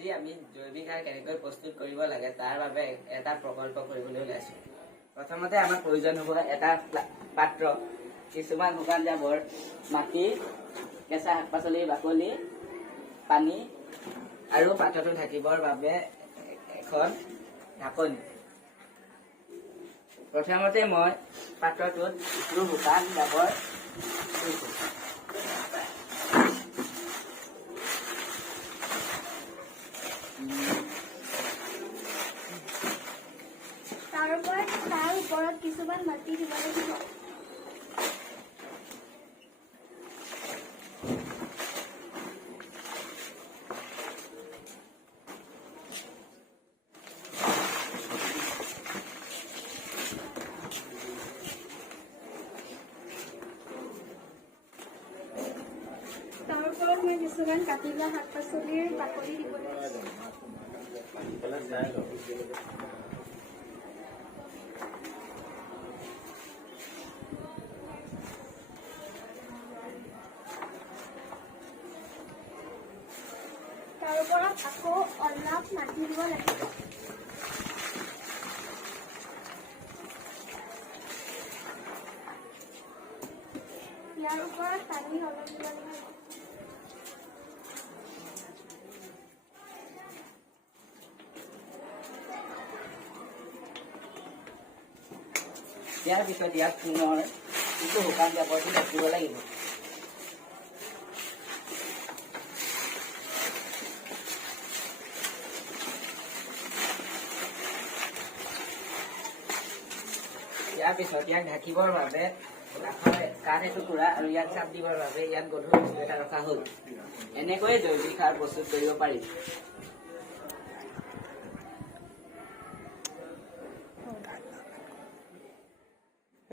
আজি আমি জৈৱিক সাৰ কেনেকৈ প্ৰস্তুত কৰিব লাগে তাৰ বাবে এটা প্ৰকল্প কৰিবলৈ ওলাইছো। প্ৰথমতে আমাক প্ৰয়োজন হ'ব এটা পাত্ৰ, কিছুমান শুকান জাবৰ, মাটি, কেঁচা শাক পাচলিৰ বাকলি, পানী আৰু পাত্ৰটো ঢাকিবৰ বাবে এখন ঢাকনি। প্ৰথমতে মই পাত্ৰটোত শুকান জাবৰ দিছোঁ। তাৰ ওপৰত কিছুমান মাটি দিব লাগিব। তাৰ ওপৰত মই কিছুমান কাটি লোৱা শাক পাচলিৰ বাকলি দিব লাগিব। তাৰ ওপৰত আকৌ অলপ মাটি দিব লাগিব। ইয়াৰ ওপৰত পানী অলপ দিব লাগিব। ইয়াৰ পিছত ইয়াত পুনৰ শুকান জাবৰটো ঢাকিব লাগিব। ইয়াৰ পিছত ইয়াক ঢাকিবৰ বাবে কাঠ এটুকুৰা আৰু ইয়াক চাপ দিবৰ বাবে ইয়াত গধুৰ বস্তু এটা ৰখা হ'ল। এনেকৈয়ে জৈৱিক সাৰ প্ৰস্তুত কৰিব পাৰি।